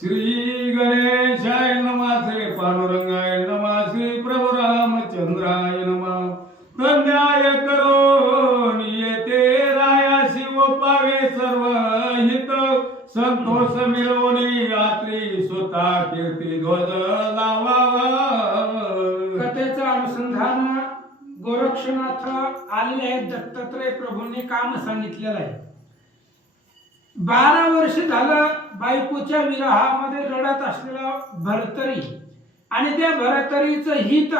श्री गणेशाय नमः, श्री पांडुरंगाय नमः, श्री प्रभु रामचंद्राय नमः. तन्याय करो येते रायासी पावे सर्व हित, संतोष मिळवणी रात्री स्वतः कीर्ती ध्वज लावावा. कथेचं अनुसंधान गोरक्षनाथ आलेले आहेत. दत्तात्रय प्रभूंनी काम सांगितलेलं आहे. 12 वर्ष झालं बायकोच्या विरहामध्ये रडत असलेला भरतरी आणि त्या भरतरीचं हित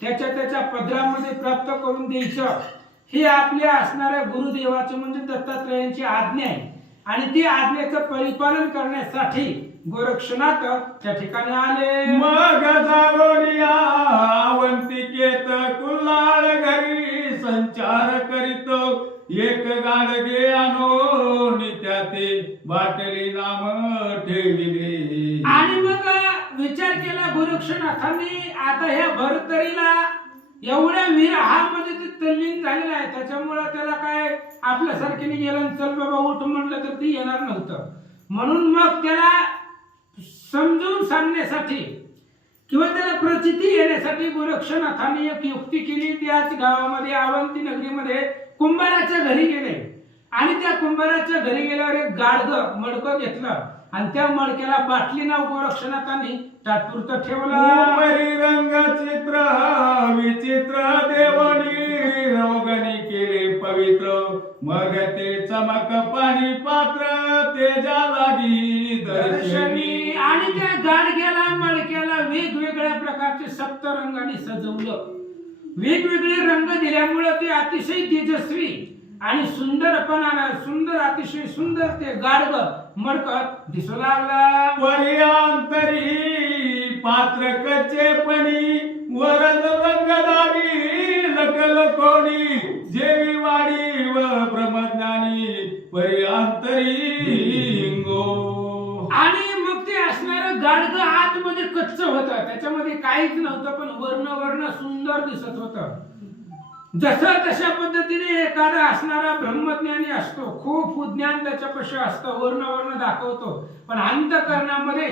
त्याच्या पदरामध्ये प्राप्त करून द्यायचं, हे आपल्या असणाऱ्या गुरुदेवाचे म्हणजे दत्तात्रयांची आज्ञा आहे. आणि ती आज्ञेचं परिपालन करण्यासाठी गोरक्षनाथ त्या ठिकाणी आले. मग जागोनिया अवंतिकेत कुल्हाड घरी संचार करीत, एक गाडगे आणून त्याते बाटली नाम ठेविले. आणि मग विचार केला गोरक्षनाथांनी, आता ह्या भरतरीला एवढ्या विरहामध्ये ते तल्लीन झालेला आहे, त्याच्यामुळे त्याला काय आपल्यासारखीने गेलं चल बाबा उठ म्हटलं तर ती येणार नव्हतं. म्हणून मग त्याला समजून सांगण्यासाठी किंवा त्याला प्रचिती येण्यासाठी गोरक्षनाथांनी एक युक्ती केली. त्याच गावामध्ये अवंती नगरीमध्ये कुंभाराच्या घरी गेले आणि त्या कुंभाराच्या घरी गेल्यावर एक गाडगं मडकं घेतलं आणि त्या मडक्याला बाटली नाव गोरक्षनाथांनी तात्पुरतं ठेवलं. रंग चित्र विचित्र देवनी रोगणी केले पवित्र, मग ते चमक पाणी पात्र तेजा लागी दर्शनी. आणि त्या गाडग्याला मडक्याला वेगवेगळ्या प्रकारचे सप्तरंगाने सजवलं. वेगवेगळे रंग दिल्यामुळे ते अतिशय तेजस्वी आणि सुंदर अतिशय सुंदर ते गाडग मडकत दिसू लागला. वरियांतरी पात्र कच्चेपणी वरद रंग दावी लकल कोणी, जेवी वाडी व ब्रह्मज्ञानी वरियांतरी हिंगो. आणि मग ते असणारं गाडग आतमध्ये कच्च होतं, त्याच्यामध्ये काहीच नव्हतं, पण वर्ण सुंदर दिसत होतं. जसं तशा पद्धतीने एखादा असणारा ब्रह्मज्ञानी असतो, खूप ज्ञान त्याच्यापाशी असतं, वर्ण दाखवतो, पण अंतःकरणामध्ये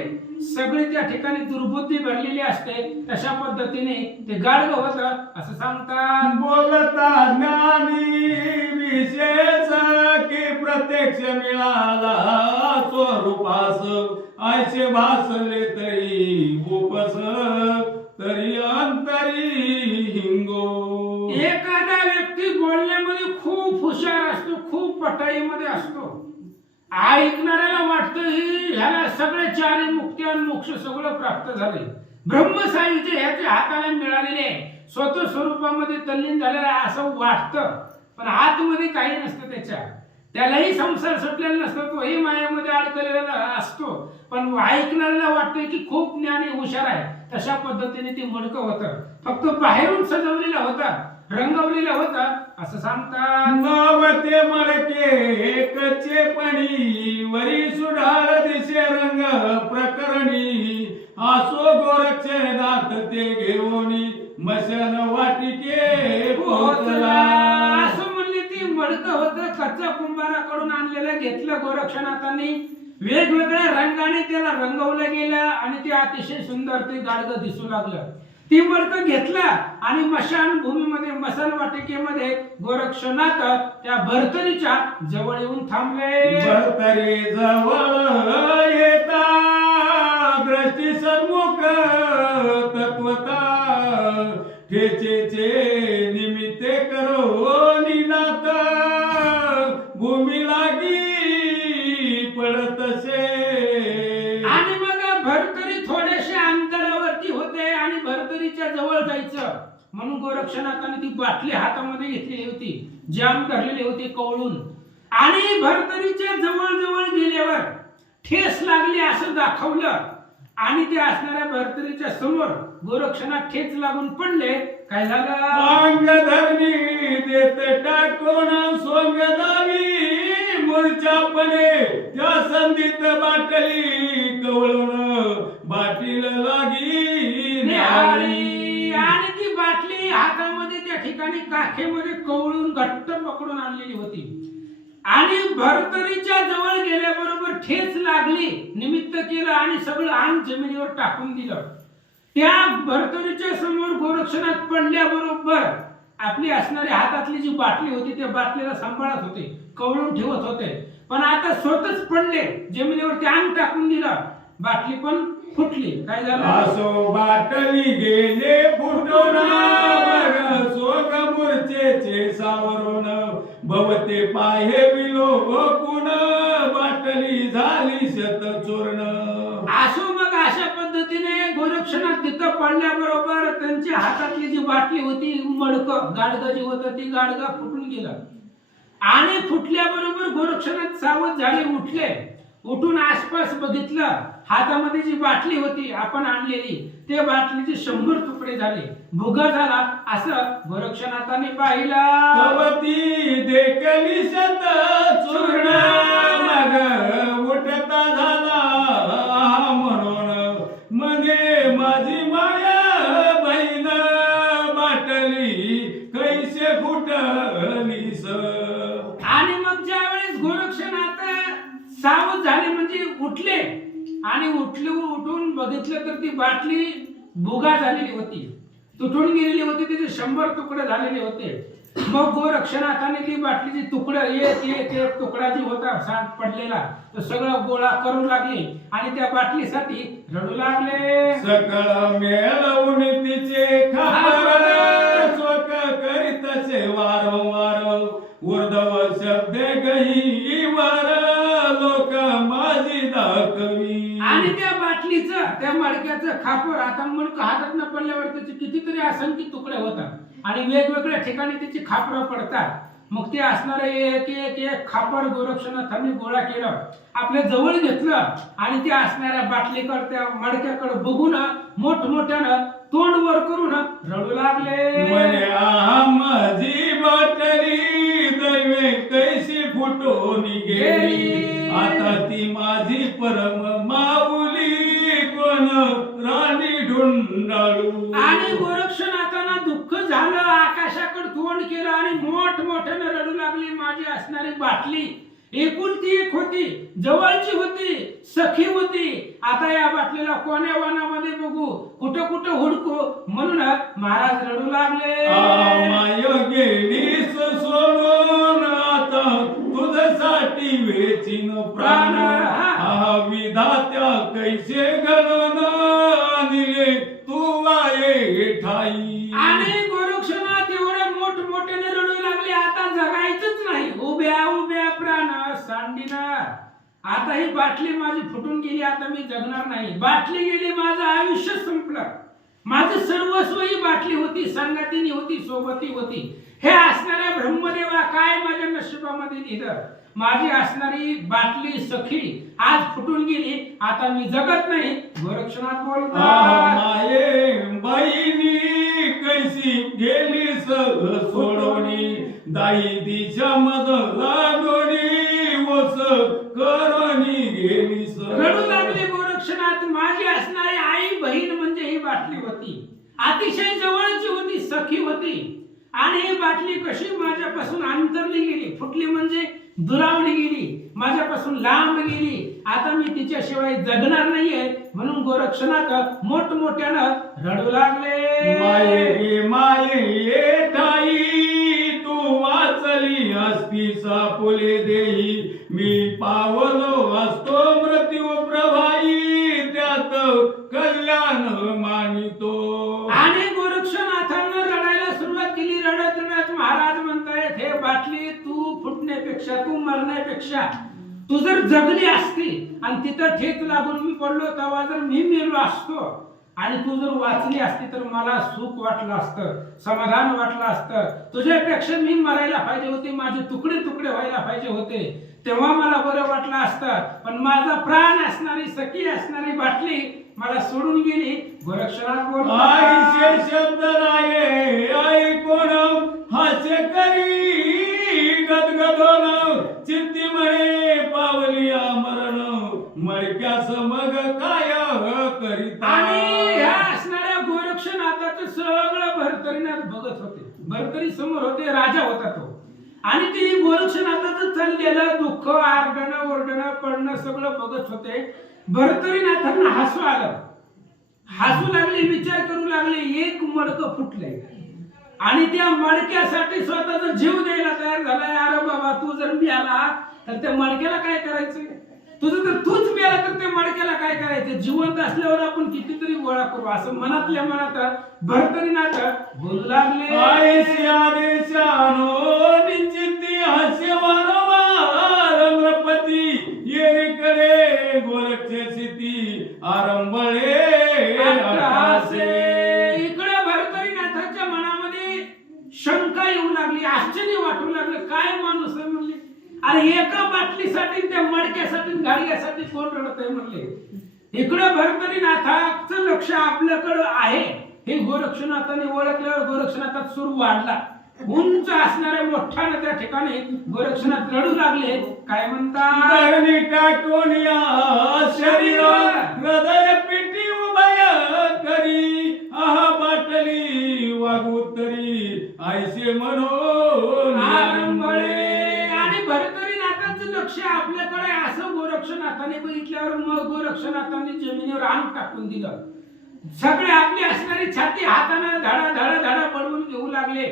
सगळी त्या ठिकाणी दुर्बुद्धी भरलेली असते. तशा पद्धतीने ते गाडग होतं असं सांगतात. बोलता ज्ञानी विशेष की प्रत्यक्ष मिळाला स्वरूपास, आयचे भासले तरी उपस तरी अंतरी हिंगो. एखादा व्यक्ती बोलण्यामध्ये खूप हुशार असतो, खूप पटाईमध्ये असतो, ऐकणाऱ्याला वाटतं ह्याला सगळे चारी मुक्ती आणि मोक्ष सगळं प्राप्त झाले, ब्रह्मसायुज्य ह्याच्या हाताला मिळालेले आहे, स्वतः स्वरूपामध्ये तल्लीन झालेला आहे असं वाटतं, पण आतमध्ये काही नसतं. त्यालाही संसार सुटलेला नसतो, तोही मायामध्ये अडकलेला असतो, पण ऐकणाऱ्याला वाटतं की खूप ज्ञानी हुशार आहे. तशा पद्धतीने ते मडकं होतं, फक्त बाहेरून सजवलेलं होतं, रंगवलेलं होतं असं सांगतात. नवते मडके एकचे पणी वरी सुढाळ दिसे रंग प्रकरणी, आसो गोरक्षनाथ ते घेऊनी मशन वाटिके पोहोचला. असं म्हणले ती मडकं होतं, कच्चा कुंभाराकडून आणलेलं घेतलं गोरक्षनाथांनी, वेगवेगळ्या रंगाने त्याला रंगवलं गेलं आणि ते अतिशय सुंदर ते गाडगं दिसू लागलं. ती मडकं घेतलं आणि मशान भूमीमध्ये मशान वाटिकेमध्ये गोरक्षनाथ त्या भरतरीच्या जवळ येऊन थांबले. भरतरी जवळ येता दृष्टी सन्मुख तत्वता, ठेचेचे निमित्ते करो निनात, भूमी लागी पडतसे. आणि मग भरतरी थोडेसे अंतरावरती होते आणि भरतरीच्या जवळ जायचं म्हणून गोरक्षनाथाने ती बाटली हातामध्ये घेतलेली होती, जाम धरलेली होती कवळून, आणि भरतरीच्या जवळ गेल्यावर ठेस लागली असं दाखवलं आणि ते असणाऱ्या भरतरीच्या समोर गोरक्षनाथ ठेच लागून पडले. काय झालं? अंग धरणी देत टाकून सोंग दावी, मूर्छापणे त्या संधीत बाटली कवळून बाटील लागी निहाळी. आणि ती बाटली हातामध्ये त्या ठिकाणी काखेमध्ये कवळून घट्ट पकडून आणलेली होती आणि भरतरीच्या जवळ गेल्याबरोबर ठेच लागली निमित्त केलं आणि सगळं अंग जमिनीवर टाकून दिलं. त्या भरतरीच्या समोर गोरक्षनाथ पडल्याबरोबर आपली असणारी हातातली जी बाटली होती त्या बाटलीला सांभाळत होते, कवळून ठेवत होते. पण आता स्वतःच पडले जमिनीवरती, अंग टाकून दिलं, बाटली पण फुटली. काय झालं? असो बाटली गेले फुटून मग सोग मूर्छेचे सावरून भवते पाहे विलो कुण बाटली झाली शत चूर्ण. असो मग अशा पद्धतीने गोरक्षनाथ तिथं पडल्याबरोबर त्यांच्या हातातली जी बाटली होती, मडकं गाडगं जी होतं, ती गाडगा फुटून गेलं. आणि फुटल्याबरोबर गोरक्षनाथ सावध झाले, उठले. उठून आसपास बघितलं, हातामध्ये जी बाटली होती आपण आणलेली, ते बाटलीचे 100 तुकडे झाले, भुगा झाला. असं गोरक्षनाथाने पाहिलं. भवती देखली शत चूर्ण मग उठता झाला म्हणून मगे माझी माया बहीण बाटली कैसे फुटलीस. आणि मग ज्यावेळेस गोरक्षनाथ सावध झाले म्हणजे उठले आणि उठून बघितलं तर ती बाटली भुगा झालेली होती, तुटून गेलेली होती, तिचे 100 तुकडे झालेले होते. मग गोरक्षनाथाने ती बाटलीची तुकडं एक तुकडा जी होता सात पडलेला तो सगळा गोळा करू लागले आणि त्या बाटलीसाठी रडू लागले. सकळ मेळवून तिचे खापर शोक करीतसे वारंवार उर्धव शब्द गहीवर लोक माझी दाखवी. आणि त्या बाटलीचं त्या मडक्याचं खापर आता मुलक हातात न पडल्यावर त्याचे कितीतरी असंख्य तुकडे होतात आणि वेगवेगळ्या ठिकाणी त्याची खापर पडतात. मग ते असणारे एक खापर गोरक्षनाथांनी गोळा केलं, आपल्या जवळ घेतलं आणि त्या असणाऱ्या बाटलीकडे त्या मडक्याकडे बघून मोठमोठ्यानं तोंड वर करून रडू लागले. म्हणे आहा माझी बाटली दैवे कैसी फुटून गेली, आता ती माझी परम माऊली कोण राणी ढुंडाळू. आणि गोरक्षनाथांना दुःख झालं, आकाशाकडे तोंड केलं आणि मोठमोठ्यानं रडू लागली. माझी असणारी बाटली एकुलती एक होती, जवळची होती, सखी होती, आता या बाटलीला कोण्या वनामध्ये बघू, कुठं कुठं हुडकू, म्हणून महाराज रडू लागले. माय गेलीस सोडून आता तुझ्यासाठी वेचीन प्राण, विधात्या कैसे घडवून आणले तू वाये ठाई. आणि गोरक्षनाथ एवढे मोठमोठ्याने रडू लागले, आता जगायचंच नाही, उभ्या उभ्या प्राण सांडीनार. आता ही बाटली माझी फुटून गेली, आता मी जगणार नाही. बाटली गेली, माझं आयुष्य संपलं. माझं सर्वस्व ही बाटली होती, संगतीनी होती, सोबती होती. हे असणाऱ्या ब्रह्मदेवा काय माझ्या नशिबामध्ये लिहिलं. माझी असणारी बाटली सखी आज फुटून गेली, आता मी जगत नाही. गोरक्षनाथ बोलतात, माये बहिणी कैसी गेलीस सोडवणी, दाई दिशा मध लागोनी वस करणी गेलीस. रडू लागले गोरक्षनाथ. माझी असणारी आई बहीण म्हणजे ही बाटली होती, अतिशय जवळची होती, सखी होती. आणि ही बाटली कशी माझ्यापासून अंतरली गेली, फुटली म्हणजे दुरावली गेली, माझ्यापासून लांब गेली. आता मी तिच्याशिवाय जगणार नाहीये. म्हणून गोरक्षनाथ मोठमोठ्यानं रडू लागले. माये माये ठाई तू वाचली असती सापुले देही, मी पावलो असतो मृत्यू प्रभाई, त्यात कल्याण मानितो. आणि गोरक्षनाथांना रडायला सुरुवात केली. रडत रडत महाराज म्हणतायत, हे बाटली तू फुटण्यापेक्षा, तू मरण्यापेक्षा तू जर जगली असती आणि तिथं ठेच लागून मी पडलो, तेव्हा जर मी मेलो असतो आणि तू जर वाचली असती तर मला सुख वाटलं असतं, समाधान वाटलं असतं. तुझ्यापेक्षा मी मरायला पाहिजे होते, माझे तुकडे तुकडे व्हायला पाहिजे होते, तेव्हा मला बरं वाटलं असतं. पण माझा प्राण असणारी सखी असणारी बाटली मला सोडून गेली. गोरक्षनाथ बोलतात, शब्द राये ऐकून हास्य करी गदगदोन, चित्ती म्हणे पावली मरण, मडक्यास मग काय करीता. आणि ह्या असणाऱ्या गोरक्षनाथाचं सगळं भरतरीनाथ बघत होते. भरतरी समोर होते, राजा होता तो. आणि ती गोरक्षनाथाचं चाललेलं दुःख आरडणं ओरडणं पडणं सगळं बघत होते. भर्तरीनाथांना हसू आलं, हसू लागले, विचार करू लागले, एक मडकं फुटलंय आणि त्या मडक्यासाठी स्वतःचा जीव द्यायला तयार झालाय. अरे बाबा, तू जर मेला तर त्या मडक्याला काय करायचं? तुझं तर तूच मेला तर त्या मडक्याला काय करायचं? जिवंत असल्यावर आपण कितीतरी गोळा करू, असं मनातल्या मनात भर्तरीनाथ बोलू लागले. आयस्या देशानो निश्चिती हास्य वारंवार रंगपती येकडे गोरक्ष स्थिती आरंभळे अट्टहासे. इकडे भर्तरीनाथाच्या मनामध्ये शंका येऊ लागली, आश्चर्य वाटू लागलं. काय माणूस आहे म्हणले, अरे एका बाटलीसाठी त्या मडक्यासाठी गाडग्यासाठी कोण रडत आहे म्हणले. इकडे भर्तरीनाथाचं लक्ष आपल्याकडे आहे हे गोरक्षनाथाने ओळखल्यावर गोरक्षनाथात सूर वाढला. उंच असणाऱ्या मोठ्याने त्या ठिकाणी गोरक्षनाथ रडू लागले. काय म्हणतात? धरणी टाकून या शरीर हृदय पिटी उभय करी आहा बाटली वागू तरी आयसे म्हणून आरंभळे. आणि भर्तरीनाथाचं लक्ष आपल्याकडे असं गोरक्षनाथाने बघितल्यावर मग गोरक्षनाथाने जमिनीवर अंग टाकून दिलं. सगळे आपली असणारी छाती हाताने धडा धडा धडा पडवून घेऊ लागले.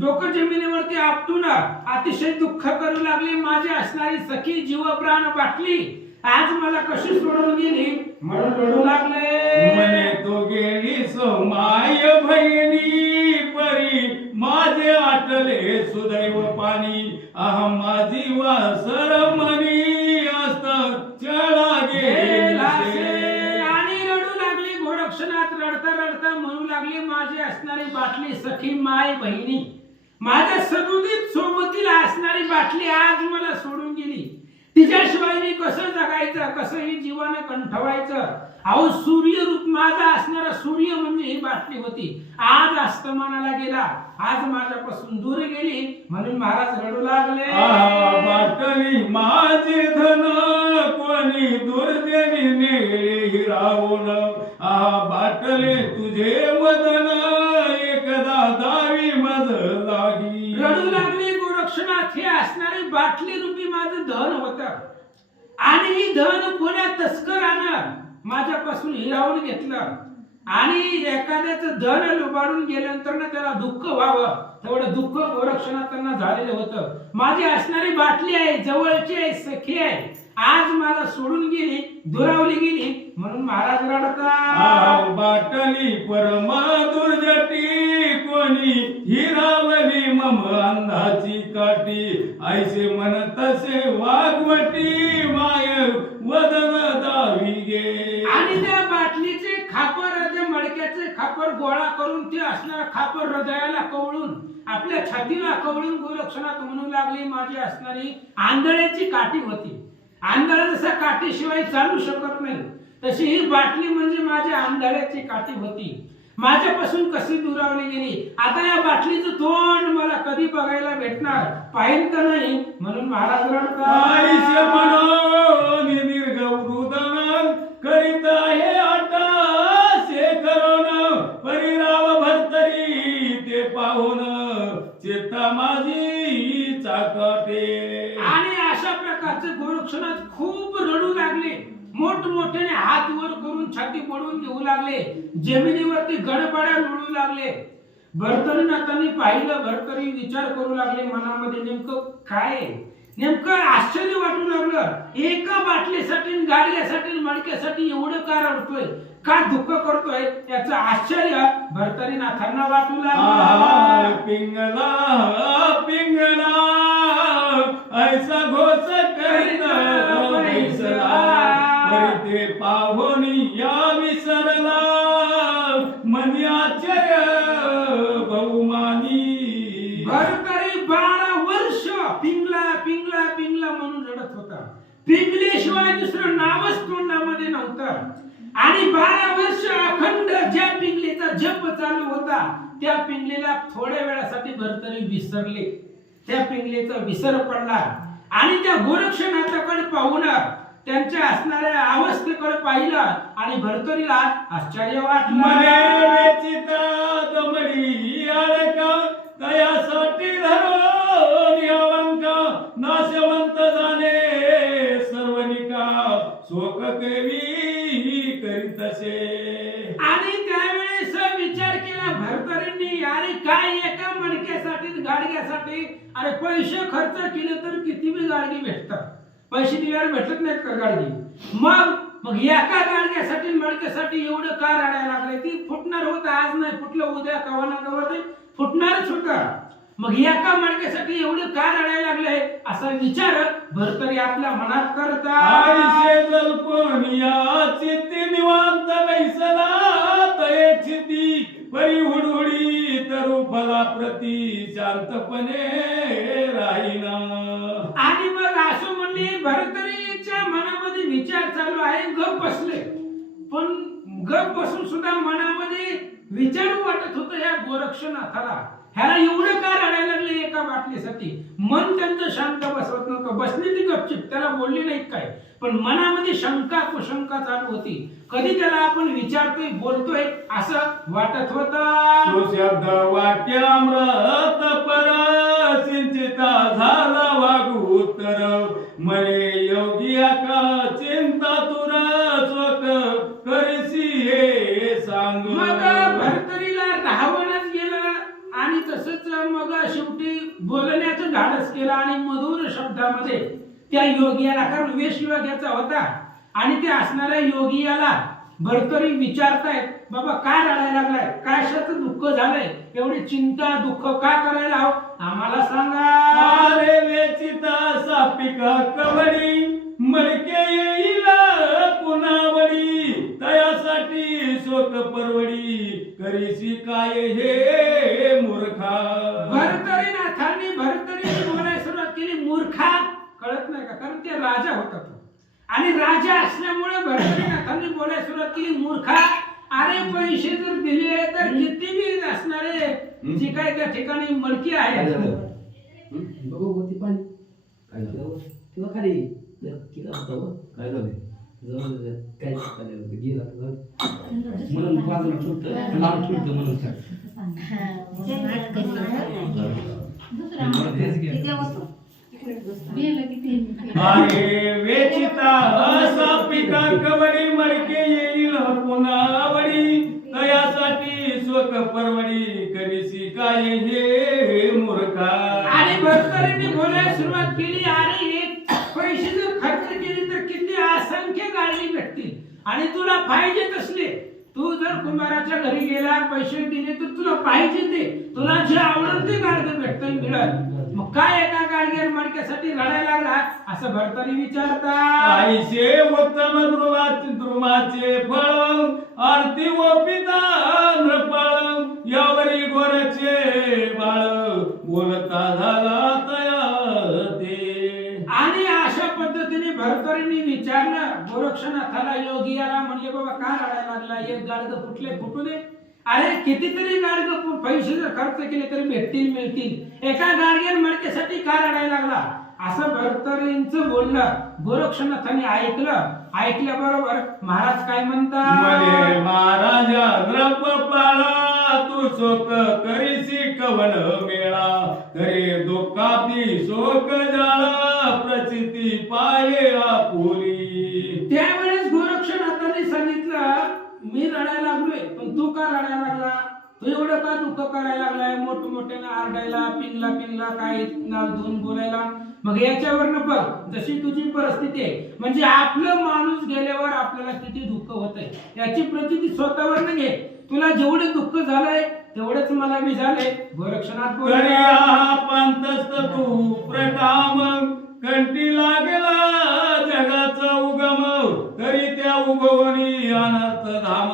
डोकं जमिनीवरती आपटून अतिशय दुःख करू लागले. माझी असणारी सखी जीव प्राण बाटली आज मला कशी सोडून गेली म्हणून रडू लागले. मने तो गेली सोमाय बहिणी परी माझे आटले सुदैव पाणी आहा माझी वासर मनी असत चला गेलासे. आणि रडू लागली. गोरक्षनाथ रडता रडता म्हणू लागले, माझी असणारी बाटली सखी माय बहिणी, माझ्या सदुदित सोबतीला असणारी बाटली आज मला सोडून गेली. तिच्याशिवाय मी कसं जगायचं, कसं ही जीवानं कंठवायचं? अहो, सूर्य रूप माझा असणारा सूर्य म्हणजे ही बाटली होती, आज अस्तमानाला गेला, आज माझ्यापासून दूर गेली म्हणून महाराज रडू लागले. बाटली माझे धन कोणी दुर्जनी नेले हिरावून बाटले तुझे वदन एकदा दावी मज लागी. रडू लागले गोरक्षनाथ. हे असणारी बाटली रूपी माझं धन होतं आणि ही धन कोण्या तस्करानं माझ्यापासून हिरावून घेतलं आणि एखाद्याचं धन लुबाडून गेल्यानंतर ना त्याला दुःख व्हावं तेवढं दुःख गोरक्षनाथांना झालेलं होतं. माझी असणारी बाटली आहे, जवळची आहे, सखी आहे, आज मला सोडून गेली, दुरावली गेली म्हणून महाराज रडतात. बाटली परम दुर्जटी कोणी हिरावली मम अंधाची काठी ऐसे म्हणत तसे वाघवटी माय वदन दावी गे. आणि त्या बाटलीचे खापर, त्या मडक्याचे खापर गोळा करून ते असणारा खापर हृदयाला कवळून आपल्या छातीला कवळून गोरक्षनाथ म्हणू लागले, माझी असणारी आंधळ्याची काठी होती. आंधळा जसा काठीशिवाय चालू शकत नाही तशी ही बाटली म्हणजे माझ्या आंधळ्याची काठी होती, माझ्यापासून कशी दुरावली गेली. आता या बाटलीचं तोंड मला कधी बघायला भेटणार, पाहिजे का नाही म्हणून महाराज आयुष्य रडतात. म्हणून दीर्घ वृदन करीत आहे अट्टासे करून परिराव भरतरी ते पाहून चेता माझी चाकटे. आणि अशा प्रकारचे गोरक्षनाथ खूप रडू लागले, मोठमोठ्याने हात वर करून छाती पडून घेऊ लागले, जमिनीवरती गडबड्या लोळू लागले. भर्तरीनाथांनी पाहिलं, भर्तरी विचार करू लागले मनामध्ये, नेमकं काय, नेमकं आश्चर्य वाटू लागलं. एका बाटलीसाठी, गाडग्यासाठी, मडक्यासाठी एवढं का रडतोय, का दुःख करतोय, याचं आश्चर्य भर्तरीनाथांना वाटू लागलं. पिंगला पिंगला ऐसा घोष करीत ते पाहुनी या विसरला मनी आश्चर्य बहुमानी. भर्तरी 12 वर्ष पिंगला पिंगला पिंगला म्हणून रडत होता. पिंगल्याशिवाय दुसरं नावच तोंडामध्ये नव्हतं. आणि 12 वर्ष अखंड ज्या पिंगलीचा जप चालू होता त्या पिंगलीला थोड्या वेळासाठी भर्तरी विसरले. त्या पिंगलीचा विसर पडला आणि त्या गोरक्षनाथाकडे पाहून त्यांच्या असणाऱ्या अवस्थेकडे पाहिलं आणि भर्तरीला आश्चर्य वाटलं. दमडी अडका तयासाठी धरून तसे. आणि त्यावेळेस विचार केला भरतरींनी, अरे काय एका मणक्यासाठी गाडग्यासाठी अरे पैसे खर्च केले तर किती बी गाडगी भेटतात, पैसे दिल्यावर भेटत नाहीत का गाडगी. मग एका गाडग्यासाठी मणक्यासाठी एवढं का रडायला लागले. ती फुटणार होतं, आज नाही फुटलं उद्या कवा ना कवा ते फुटणारच होतं. मग एका मणक्यासाठी एवढं का रडायला लागले असा विचार भरतरी आपल्या मनात करतात. आईशे जल्पण या चित्ती निवांत बैसला तयेची ती परी हुडहुडी तरू फला प्रती शांतपणे राहीना. आणि मग असं म्हणले भरतरीच्या मनामध्ये विचार चालू आहे, गप बसले. पण गप बसून सुद्धा मनामध्ये विचारू वाटत होतं या गोरक्षनाथाला, ह्याला एवढं का रडायला लागले एका बाटलीसाठी. मन त्यांचं शांत बसवत नव्हतं. बसली ती गपचिप, त्याला बोलली नाही काय, पण मनामध्ये शंका कुशंका चालू होती. कधी त्याला आपण विचारतोय बोलतोय असं वाटत होतं. तो शब्द वाक्यामृत पर सिंचिता झाला वागू उत्तर मले योगी आका चिंता तुर स्वक करीसी हे सांग. मग भरतरीला राहवणच गेलं आणि तसंच मग शेवटी बोलण्याचं धाडस केलं आणि मधुर शब्दामध्ये त्या योगियाला, कारण वेश योग्याचा होता आणि ते असणाऱ्या योगियाला भरतरी विचारतायत, बाबा काय रडायला लागलाय, कशाचं दुःख झालंय, एवढी चिंता दुःख का करायला हवं आम्हाला सांगा. अरे वेचिता सापिका कवडी मडके येईल पुनावडी तयासाठी शोक परवडी करीसी काय हे मूर्खा. भरतरीनाथांनी बोलायला सुरुवात केली. मूर्खा कळत नाही का, कारण ते राजा होता तो, आणि राजा असल्यामुळे भरतरीनाथांनी बोलायला सुरुवात केली. मूर्खा, अरे पैसे जर दिले तर किती बी असणारे जी काय त्या ठिकाणी मडकी आहे. बघू होती पाणी काय झालं तेव्हा खाली किती होतं काय झालं काय गेला म्हणून बाजूला ठेवतं लांब ठेवतं म्हणून आहे वेचिता सापिका कवडी मडके येईल पुनावडी तयासाठी शोक परवडी करीसी काय हे मूर्खा. आणि भरतरींनी बोलायला सुरुवात केली, अरे एक पैसे जर खर्च केले तर किती असंख्य गाडी भेटतील, आणि तुला पाहिजे तसले, तू जर कुंभाराच्या घरी गेला पैसे दिले तर तुला पाहिजे ते, तुला जे आवडेल ते गाडगं भेटतं मिळत. मग काय एका गाडग्यावर मडक्यासाठी रडायला लागला असं भरतरी विचारतात. आईशे उत्तम द्रुमाचे फळ आरती व पिता नृपाळ यावरी गोरचे बाळ बोलता झाला तया ते. आणि अशा पद्धतीने भरतरींनी विचारलं गोरक्षनाथाला, योगियाला म्हणले, बाबा का रडायला लागला, एक गाडगं फुटू दे. अरे कितीतरी गाडगं पैसे जर खर्च केले तरी भेटतील मिळतील, एका गाडग्यावर मडक्यासाठी का रडायला लागला असं भरतरींचं बोलणं गोरक्षनाथांनी ऐकल्याबरोबर महाराज काय म्हणतात. मले महाराजा नृपाळा तू शोक करीसी कवन मेळा करे दुःखाती शोक जाळा प्रचिती पाये आपुरी. त्यावेळेस गोरक्षनाथांनी सांगितलं, मी रडायला लागलोय पण तू का रडायला लागला, तू एवढं का दुःख करायला लागलाय, मोठमोठ्यानं आरडायला पिंगला काय नाव धुवून बोलायला. मग याच्यावरनं बघ जशी तुझी परिस्थिती आहे, म्हणजे आपलं माणूस गेल्यावर आपल्याला किती दुःख होतंय याची प्रचिती स्वतःवरनं घे. तुला जेवढे दुःख झालंय तेवढंच मला बी झालंय. गोरक्षनाथ पंतस्त तू प्रकाम कंटी लागला जगाचा उगम तरी त्या उगवणी अनर्थ धाम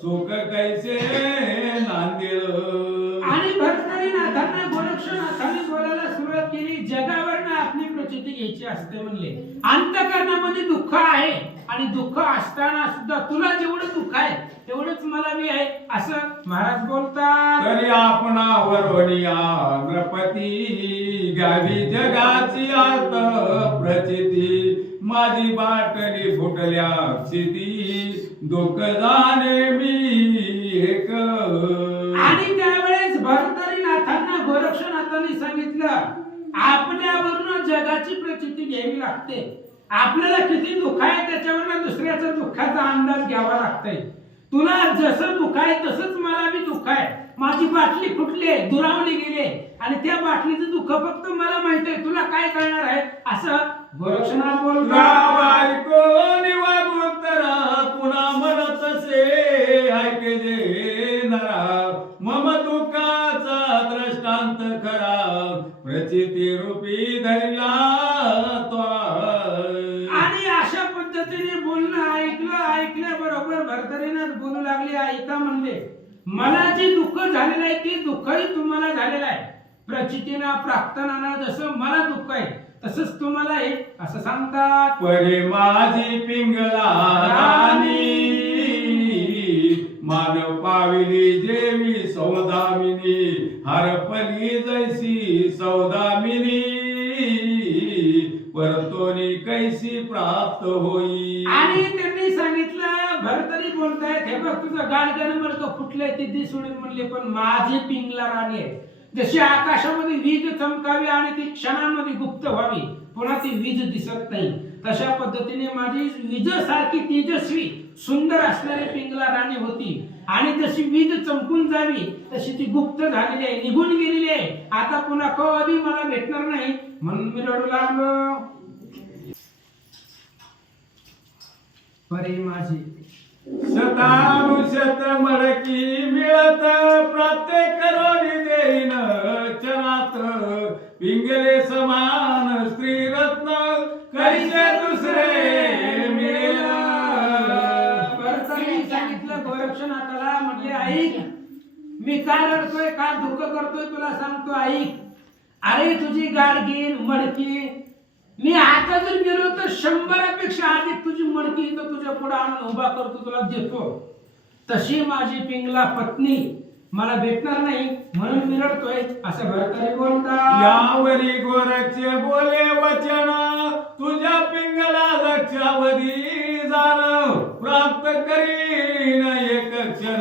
सुख कैसे नांदेल. आणि भरतरीनाथांना गोरक्षनाथांनी बोलायला सुरुवात केली, जगावरनं आपली प्रचिती घ्यायची असते म्हणले. अंतःकरणामध्ये दुःख आहे आणि दुःख असताना सुद्धा तुला जेवढं दुःख आहे तेवढंच मला बी आहे असं महाराज बोलतात. तरी आपणावरोनिया नृपती गावी जगाची आर्त प्रचिती माझी बाटली फुटल्या क्षिती दुःख जाणे मी एक. आणि त्यावेळेस भरतरीनाथांना गोरक्षनाथांनी सांगितलं, आपल्यावरून जगाची प्रचिती घ्यावी लागते, आपल्याला किती दुःख आहे त्याच्यावर दुसऱ्याचा दुःखाचा अंदाज घ्यावा लागतंय. तुला जसं दुःख आहे तसंच मला बी दुःख आहे. माझी बाटली फुटली, दुरावली गेली आणि त्या बाटलीचं दुःख फक्त मला माहित आहे, तुला काय कळणार आहे असं गोरक्षनाथ बोलतात. पुन्हा म्हणत असे ऐके जे नरा मम दुःखाचा दृष्टांत खरा प्रचिती रूपी धरला तो. आणि अशा पद्धतीने बोलणं ऐकल्याबरोबर भरतरीनाथ बोलू लागले, ऐका म्हणले, मला जे दुःख झालेलं आहे ते दुःखही तुम्हाला झालेलं आहे. प्रचितीना प्राप्तनाना जसं मला दुःख आहे तसंच तुम्हाला आहे असं सांगतात. परे माझी पिंगला राणी मानव पाविली जेवी सौदामिनी हरपली जैसी सौदामिनी परतोनी कैसी प्राप्त होई. आणि त्यांनी सांगितलं, भरतरी बोलतायत, हे बघ तुझं गाडग्यानं मडकं फुटलंय ते दिसून म्हणले, पण माझी पिंगला राणी आहे. जशी आकाशामध्ये वीज चमकावी आणि ती क्षणांमध्ये गुप्त व्हावी, पुन्हा ती वीज दिसत नाही, तशा पद्धतीने माझी विजेसारखी तेजस्वी सुंदर असणारी पिंगला राणी होती. आणि जशी वीज चमकून जावी तशी ती गुप्त झालेली आहे, निघून गेलेली आहे. आता पुन्हा कधी मला भेटणार नाही म्हणून मी रडू लागलो. परे माझी शतानुशत मडकी मिळत प्रत्येक करोनी देईन चरात पिंगले समान स्त्री रत्न कैसे दुसरे मिळेल. भरतांनी सांगितलं गोरक्षनाथाला, म्हटले ऐक, मी काय रडतोय, काय दुःख करतोय तुला सांगतो, ऐक. अरे तुझी गाडगी मडकी मी आता जर गेलो तर 100पेक्षा अधिक तुझी मडकी इथं तुझ्या पुढे आणून उभा करतो, तुला देतो. तशी माझी पिंगला पत्नी मला भेटणार नाही म्हणून मी रडतोय असं भरतारी बोलतात. यावरी गोरक्षे बोले वचन तुझ्या पिंगला लक्षावधी जाण प्राप्त करीन एक क्षण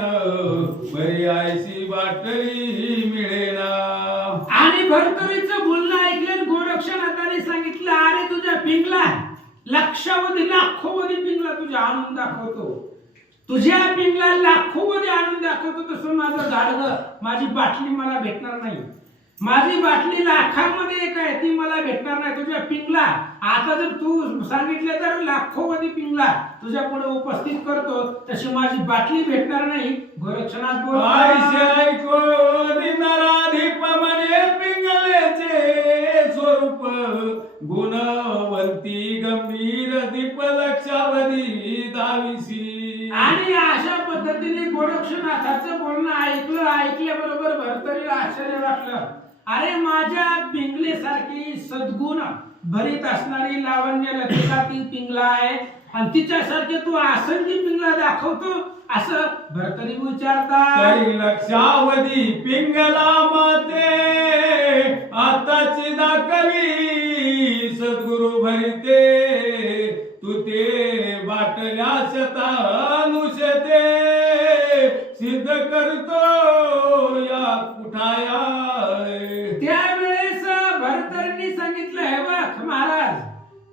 बरी आयसी बाटली मिळेना. आणि भरतरीचं बोलणं ऐकलं गोरक्षनाथाने सांगितलं, अरे तुझ्या पिंगला लक्षावधी लाखोवधी पिंगला तुझ्या आणून दाखवतो, तुझ्या पिंगला लाखोवधी आणून दाखवतो. तसं माझं गाडगं, माझी बाटली मला भेटणार नाही. माझी बाटली लाखांमध्ये एक आहे, ती मला भेटणार नाही. तुझ्या पिंगला आता जर तू सांगितलं तर लाखोवधी पिंगला तुझ्या पुढे उपस्थित करतो, तशी माझी बाटली भेटणार नाही. गोरक्षनाथ बोलतात, नराधिप म्हणे पिंगलेचे स्वरूप गुणवंती गंभीर दीप लक्षावधी दाविसी. आणि अशा पद्धतीने गोरक्षनाथाचं बोलणं ऐकल्याबरोबर भरतरीला आश्चर्य वाटलं. अरे माझ्या पिंगलेसारखी सद्गुण भरीत असणारी लावण्य लतिका ती पिंगला आहे आणि तिच्यासारखे तू असंख्य पिंगला दाखवतो असं भरतरी विचारतात. तरी लक्षावधी पिंगला माते आताची दाखवी सद्गुरु भरिते तू ते बाटल्या शतानुशते सिद्ध करतो या कुठाया. त्यावेळेस भरतरींनी सांगितलं, हे बघ महाराज,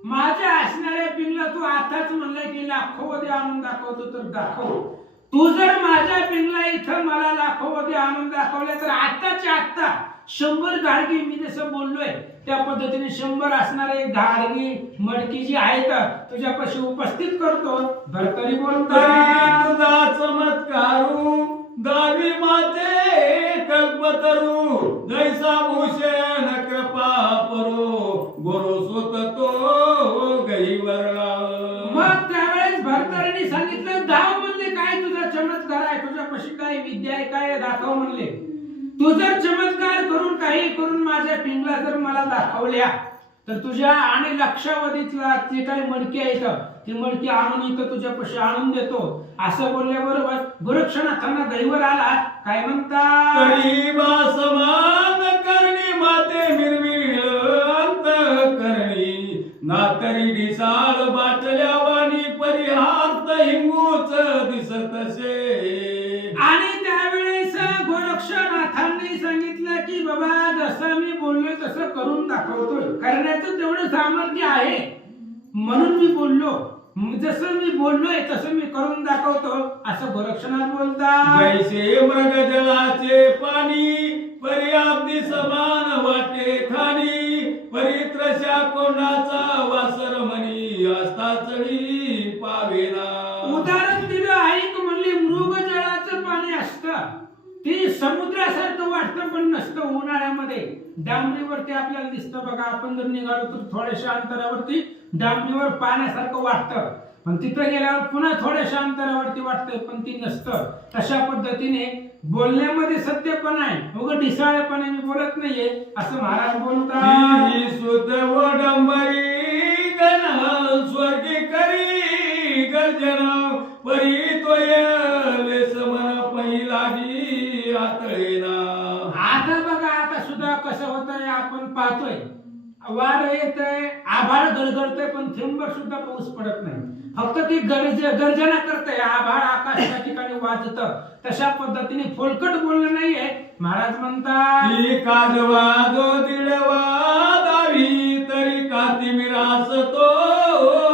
माझ्या असणाऱ्या पिंगला तू आताच म्हणलाय की लाखोवधी आणून दाखवतो तर दाखव. तू जर माझ्या पिंगला इथं मला लाखोवधी आणून दाखवले तर आत्ताच्या आत्ता 100 गाडगी मी जसं बोललोय त्या पद्धतीने 100 असणारे गाडगी मडकी जी आहेत तुझ्यापाशी उपस्थित करतो. भरतरी बोलतात, तुझा चमत्कारू दावी माते कल्पतरू जैसा भूषण कृपा परो गोरो सोत तो गईवरला. मग त्यावेळेस भरतरीने सांगितलं, दाव म्हणले काय तुझा चमत्कार आहे, तुझ्यापाशी काय विद्या आहे, काय दाखव म्हणले. तू जर चमत्कार करून काही करून माझ्या पिंगला जर मला दाखवल्या तर तुझ्या आणि लक्षावधीतला जे काही मडकी आहेत ती मडकी आणून इथं तुझ्यापाशी आणून देतो. असं बोलल्याबरोबर गोरक्षनाथांना गैवर आला. काय म्हणतात, तरी समान करणी माते मिरविळ अंत करणी नातरी ढिसाळ बाटल्या वाणी परिहार्थ हिंगूच दिसतसे. आणि त्यावेळेस गोरक्षनाथांनी सांगितलं की बाबा जसं मी बोललोय तसं करून दाखवतोय, करण्याचं तेवढं सामर्थ्य आहे, म्हणून मी बोललो, जसं मी बोललोय तसं मी करून दाखवतो असं गोरक्षनाथ बोलतात. जैसे मृग जलाचे पाणी पर्याप्ती समान वाटे खाणी परित्रशा कोणाचा वासर म्हणी असता चढी पावेना. उदाहरण दिलं ऐक म्हणले, मृग जळाचं पाणी असतं ते समुद्रासारखं वाटतं पण नसतं. उन्हाळ्यामध्ये डांबरीवरती आपल्याला दिसतं बघा, आपण जर निघालो तर थोड्याशा अंतरावरती डांबरीवर पाण्यासारखं वाटतं, पण तिथं गेल्यावर पुन्हा थोड्याशा अंतरावरती वाटतंय पण ती नसतं. तशा पद्धतीने बोलण्यामध्ये सत्यपण आहे, उगा ढिसाळेपणे मी बोलत नाहीये असं महाराज बोलतात. ही शुद्ध वडंबरी गण स्वर्गी करी गर्जन परी तोय समन पहिलागी आतळेना. आता बघा, आता सुद्धा कसं होतंय आपण पाहतोय, वार येतंय, आभाळ गडगडतंय पण थेंबर सुद्धा पाऊस पडत नाही, फक्त ती गर्जना करतंय, आभाळ आकाश त्या ठिकाणी वाजतं. तशा पद्धतीने फोलकट बोलणं नाहीये. महाराज म्हणतात ही काजवा जो दिडवा दावी तरी कातिमिरास तो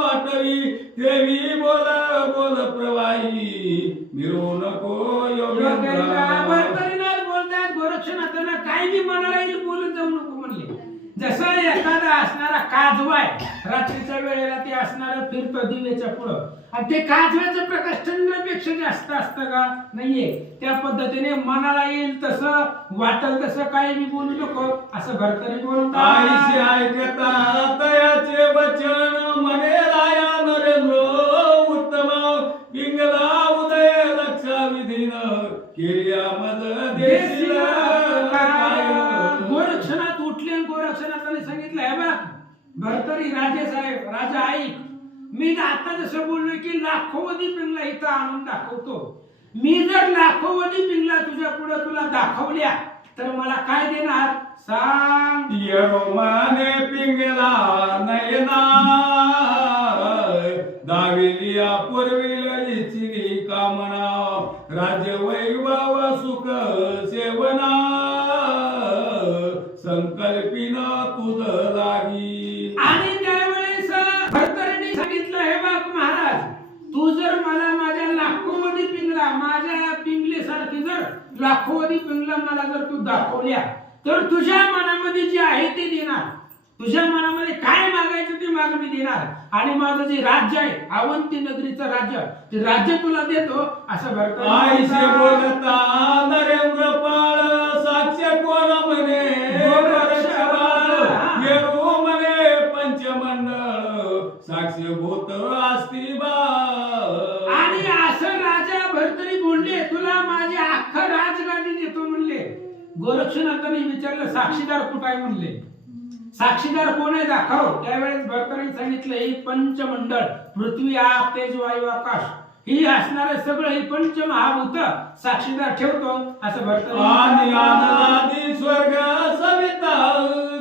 आठवी देवी बोल बोल प्रवाही मिरू नको योगेंद्र. भरतरीनाथ बोलतात गोरक्षनाथांना काय बी मनाला येईल बोलत जाऊ नको म्हणले. जसं एखादा असणारा काजवा आहे, रात्रीच्या वेळेला ते असणारा फिरतो दिवेच्या पुढं, आणि ते काजव्याचं प्रकाश चंद्रापेक्षा जास्त असतं का? नाहीये. त्या पद्धतीने मनाला येईल तसं वाटल तसं काही बी बोलू नको असं भरतरी बोलतात. आईशी ऐकता तयाचे वचन मने राया नरेंद्र उत्तम पिंगला उदय लक्षा विधीन केल्या मज देशील काय. गोरक्षनाथ उठले आणि गोरक्षनाथाने सांगितलं, हे बघ भरतरी राजे साहेब, राजा ऐक, मी आता जसं बोललोय की लाखोवधी पिंगला इथं आणून दाखवतो. मी जर लाखोवधी पिंगला तुझ्या पुढे तुला दाखवल्या तर मला काय देणार सांग? यरोमाने पिंगला नयना दाविलिया पूर्वील इचिली कामना राज्य वैभव सुख सेवना संकल्पिन तुझ लागी. आणि त्यावेळेस भरतरीने सांगितलं, हे बघ महाराज, तू जर मला माझ्या लाखोवधी पिंगला, माझ्या पिंगलेसारखी जर लाखोवधी पिंगला मला जर तू दाखवल्या तर तुझ्या मनामध्ये जे आहे ते देणार. तुझ्या मनामध्ये काय मागायचं ते माग मी देणार, आणि माझं जे राज्य आहे अवंती नगरीचं राज्य, ते राज्य तुला देतो असं भरतरी आईशे बोलता नरेंद्र पाळ साक्ष कोण म्हणे येरू म्हणे पंचमंडळ साक्ष भूत असती बा. आणि असं राजा भरतरी बोलले, तुला माझे अख्खं राजगादी देतो म्हणले. गोरक्षनाथांनी विचारलं, साक्षीदार कुठं आहे म्हणले. साक्षीदार कोण आहे दाखव. त्यावेळेस भरतरीने सांगितलं, ही पंचमंडळ पृथ्वी आप तेज वायू आकाश ही असणारे सगळं ही पंचमहाभूत साक्षीदार ठेवतो असं भरतरी. आणि आनंदी स्वर्ग सविता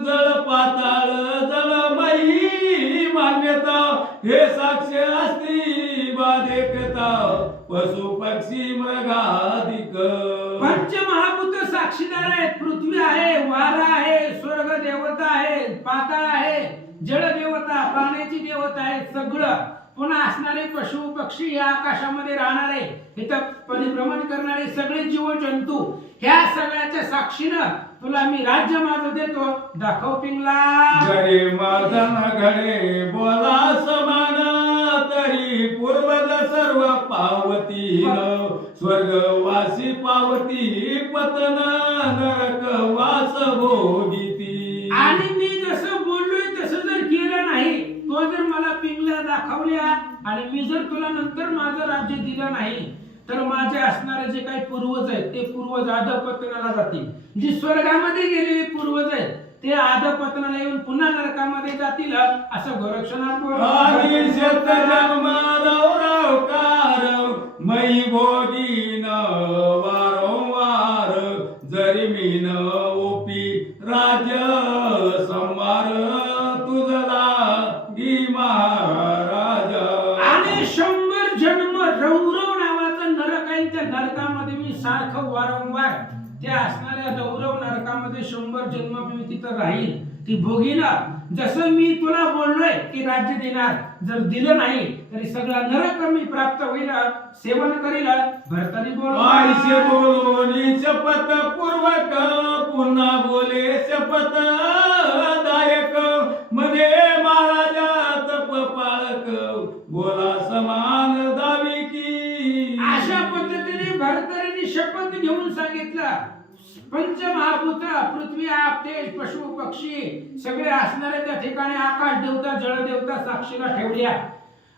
जळ पाताळ जलमयी मान्यता हे साक्ष असती बा देखता पशु पक्षी मृगाधिक. पंचमहाभूत साक्षीदार आहेत. पृथ्वी आहे, वारा आहे, स्वर्ग देवता आहे, पाताळ आहे, जळ देवता, पाण्याची देवता आहे, सगळं. पुन्हा असणारे पशु पक्षी या आकाशामध्ये राहणारे, इथं परिभ्रमण करणारे सगळे जीव जंतू, ह्या सगळ्याच्या साक्षीनं तुला मी राज्य माझं देतो. दाखव पिंगला. जरी माझन घडे बोला समान तरी पूर्वज सर्व पावती स्वर्गवासी पावती पतन नरक वास भोगिती. आणि मी जसं बोललोय तसं जर केलं नाही, तो जर मला पिंगल्या दाखवल्या आणि मी जर तुला नंतर माझं राज्य दिलं नाही तर माझे असणारे जे काही पूर्वज आहेत ते पूर्वज अधपतनाला जातील. जी स्वर्गामध्ये गेलेले पूर्वज आहेत ते अधपतनाला येऊन पुन्हा नरकामध्ये जातील असं गोरक्षनाथ बोलतात. जन्म रौरवकार मै भोगीन वारंवार जरी मीन ओपी राज संभार तुझला गी महाराज. आणि 100 जन्म रौरव नावाचा नरक आहे, त्या नरकामध्ये मी सारखं वारंवार त्या असणाऱ्या रौरव नरकामध्ये 100 जन्म मी तिथं राहील, ती भोगीला. जसं मी तुला बोललोय की राज्य देणार, जर दिलं नाही तरी सगळा नरक मी प्राप्त होईल, सेवन करील. भरताने आईशे बोल बोलोनी शपथ पूर्वक पुन्हा बोले शपथ दायक मध्ये महाराजा तप पाळक बोला समान दावी की. अशा पद्धतीने भरतरीने शपथ घेऊन सांगितलं, पंचमहाभूत पृथ्वी आप तेज पशु पक्षी सगळे असणारे त्या ठिकाणी आकाश देवता जळ देवता साक्षीला ठेवल्या.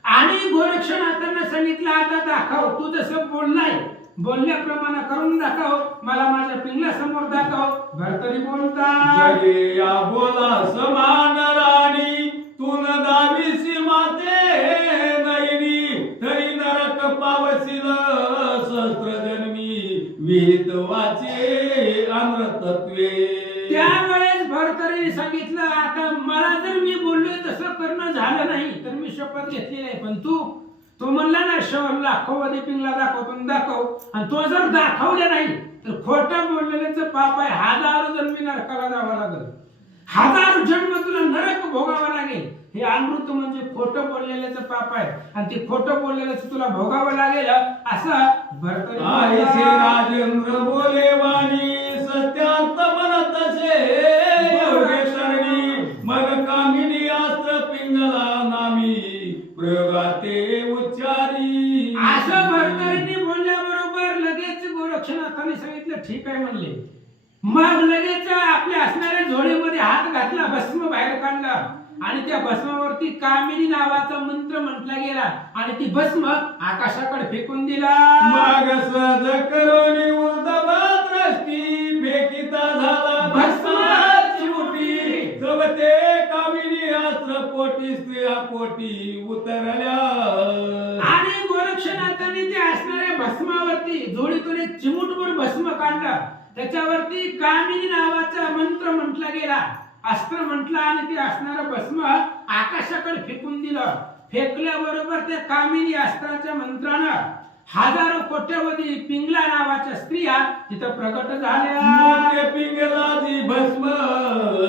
आणि गोरक्षनाथांना सांगितलं, आता दाखव, तू जसं बोललाय बोलल्याप्रमाणे करून दाखव, मला माझ्या पिंगला समोर दाखव. भरतरी बोलता जगे या बोला समान राणी तुन दावीसी माते नयनी तरी नरक पावसील सहस्त्र जन्मी विहित वाचे अमृतत्वे. त्यावेळेस भरतरीने सांगितलं, आता मला जर मी बोललोय तसं करणं झालं नाही तर मी शपथ घेतली नाही, पण तू म्हणला ना लाखोमध्ये पिंगला दाखवतो, दाखव. आणि तो जर दाखवले नाही तर खोटं बोललेल्याचं पाप आहे, 1000 जन्मी नरकाला जावं लागेल, 1000 जन्म तुला नरक भोगावं लागेल. हे अमृत म्हणजे खोटं बोललेल्याचं पाप आहे आणि ते खोटं बोललेल्याचं तुला भोगावं लागेल. असं भरतरी आईशे राजेंद्र बोले वाणी सत्यार्थ म्हणत असे योगेश्वरणी मग कामिनी अस्त्र पिंगला नामी प्रयोगाते उच्चारी. असं भरतरीने बोलल्याबरोबर लगेच गोरक्षनाथाने सांगितलं, ठीक आहे म्हणले. मग लगेच आपल्या असणाऱ्या झोळीमध्ये हात घातला, भस्म बाहेर काढला आणि त्या भस्मावरती कामिनी नावाचा मंत्र म्हटला गेला आणि ती भस्म आकाशाकडे फेकून दिला. मग सहज करोनी उर्धव दृष्टी फेकिता झाला भस्माची मुठी जवते कामिनी अस्त्र पोटी स्त्रिया पोटी उतरल्या. आणि गोरक्षनाथाने त्या असणाऱ्या भस्मावरती जोडीतून एक चिमूटभर भस्म काढला, त्याच्यावरती कामिनी नावाचा मंत्र म्हटला गेला, अस्त्र म्हटला आणि ते असणारं भस्म आकाशाकडे फेकून दिलं. फेकल्याबरोबर त्या कामिनी अस्त्राच्या मंत्रानं 1000 कोट्यावधी पिंगला नावाच्या स्त्रिया तिथं प्रकट झाल्या. मोठे पिंगलाची भस्म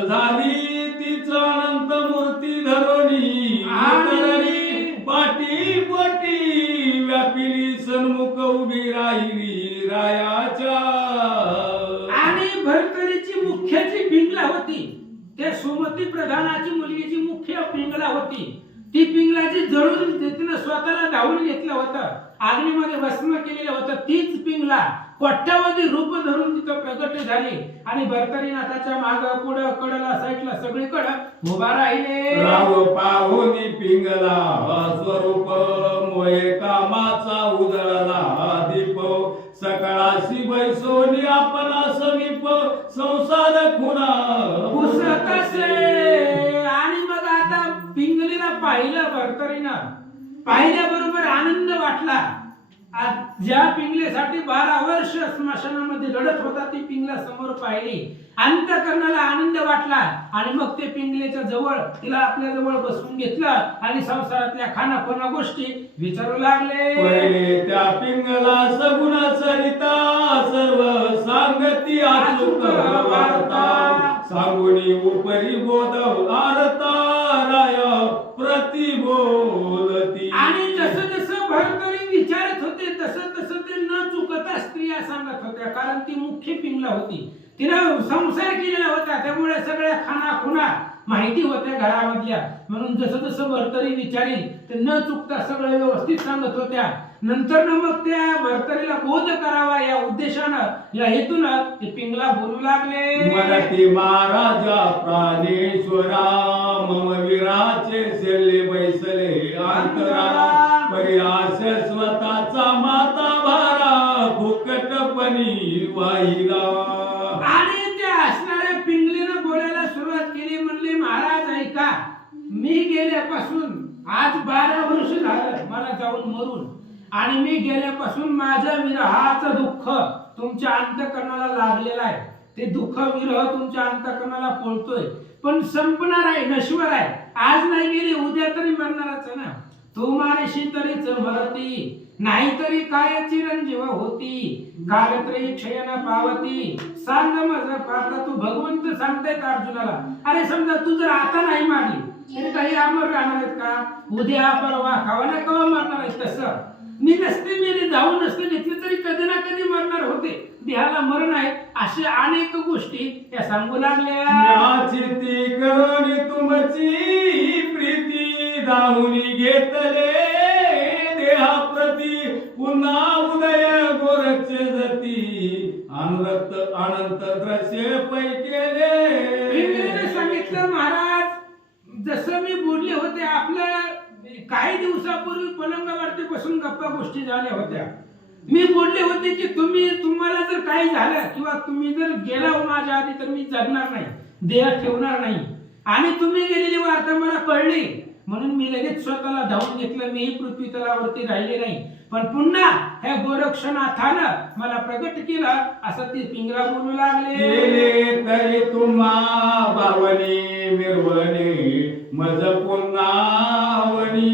झाली तीच अनंत मूर्ती धरोनी उतरली पाटी पोटी व्यापिली सन्मुख उभी राहिली रायाच्या. आणि भरतरीची मुख्याची पिंगला होती, त्या सुमती प्रधानाची मुलगीची मुख्य पिंगला होती. ती पिंगलाची जळून तिनं स्वतःला धावून घेतलं होतं, अग्नीमध्ये भस्म केलेलं होतं. तीच पिंगला कोट्यावधी रूप धरून तिथं प्रगट झाली आणि भरतरीनाथाच्या माग पुढं कडला साईडला सगळीकडे उभा राहिले. राव पाहुनी पिंगला स्वरूप मोये कामाचा उजळला दीप सकाळाशी बैसोनी आपला समीप संसार खुना पुसतसे. आणि मग आता पिंगलीला पाहिलं भरतरीनं, पाहिल्याबरोबर आनंद वाटला. ज्या पिंगलेसाठी 12 वर्ष स्मशानामध्ये लढत होता ती पिंगला समोर पाहिली, अंतःकरणाला आनंद वाटला आणि मग ते पिंगलेच्या जवळ तिला आपल्या जवळ बसवून घेतलं आणि संसारातल्या खानाखुणा गोष्टी विचारू लागले. पहिले त्या पिंगला सगुण सरिता सर्व सांगती अचूक वार्ता सांगुनी उपरी बोध आरता राय प्रतिबोलती. आणि जसं जसं भरतरी विचारत होते तसं तसं ते न चुकता स्त्रिया सांगत होत्या, कारण ती मुख्य पिंगला होती, तिनं संसार केलेला होता, त्यामुळे सगळ्या खाना खुणा माहिती होत्या घरामधल्या. म्हणून जसं जसं भरतरी विचारी ते न चुकता सगळं व्यवस्थित सांगत होत्या. नंतर मग त्या भरतरीला बोध करावा या उद्देशानं, या हेतूनं ते पिंगला बोलू लागले. मराठी महाराजा प्राणेश्वरा मम वीराचे सेले बैसले अंतरा परिहास स्वतःचा माता भारा फुकटपणी वाहिला. आणि त्या असणाऱ्या पिंगलीनं बोलायला सुरुवात केली. म्हणले, महाराज ऐका, मी गेल्यापासून आज 12 वर्ष झालं मला जाऊन मरून, आणि मी गेल्यापासून माझं विरहाचं दुःख तुमच्या अंतःकरणाला लागलेलं आहे. ते दुःख विरह तुमच्या अंतःकरणाला पोळतोय, पण संपणार आहे, नश्वर आहे. आज नाही गेली उद्या तरी मरणारच आहे ना. तुम्हारीशी तरीच मरती नाहीतरी काय चिरंजीव होती कालत्रयी क्षयना पावती. सांग मज पाहता तू भगवंत सांगतायत अर्जुनाला, अरे समजा तू जर आता नाही मारली तरी काही अमर राहणार आहेत का? उद्या परवा खावा ना कवा मरणार आहेत. तसं मी नसते मेले धावून नसते घेतले तरी कधी ना कधी मरणार होते. देहाला मरण आहे अशा अनेक गोष्टी त्या सांगू लागल्या. चिती करुणी तुमची प्रीती धावून घेतले देहा प्रती पुन्हा उदय गोरक्षे जती अनंत अनंत दृश्य पै केले. सांगितलं महाराज जसं मी बोलले होते आपल्या काही दिवसापूर्वी पलंगावरती बसून गप्पा गोष्टी झाल्या होत्या. मी बोलले होते की तुम्हाला जर काही झालं किंवा तुम्ही जर गेला माझ्या आधी तर मी जगणार नाही, देह ठेवणार नाही. आणि तुम्ही गेलेली वार्ता मला कळली म्हणून मी लगेच स्वतःला धावून घेतलं. मीही पृथ्वी तलावरती राहिले नाही, पण पुन्हा ह्या गोरक्षनाथानं मला प्रगट केलं असं ते पिंगला बोलू लागले. तरी तुम्हा भावनी मिरवणे मज पुन्हावणी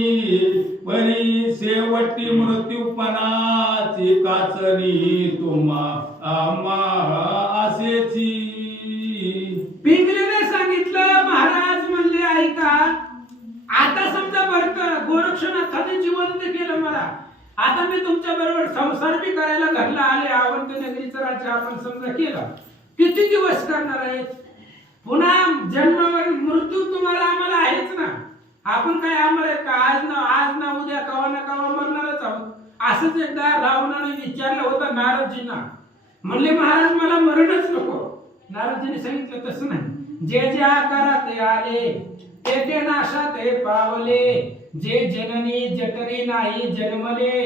परी शेवटी मृत्यूपणाची काचणी तुम्हा आम्हा असेची. पिंगलेने सांगितलं महाराज म्हणले ऐका, आता समजा भरत गोरक्षनाथाने जिवंत केलं मला, आता मी तुमच्या बरोबर संसार बी करायला घरला आले, आवंत नगरीचं राज्य आपण समजा केलं, किती दिवस करणार आहेत? पुन्हा जन्म मृत्यू तुम्हाला आम्हाला आहेच ना. आपण काय आम्हाला का आज ना उद्या कवा ना कवा मरणारच आहोत. असंच एकदा रावणाने विचारलं होतं नारदजींना. म्हणले महाराज मला मरणच नको. नारदजीने सांगितलं तसं नाही, जे जे आकारात आले ते ते नाशात पावले, जे जननी जठरी नाही जन्मले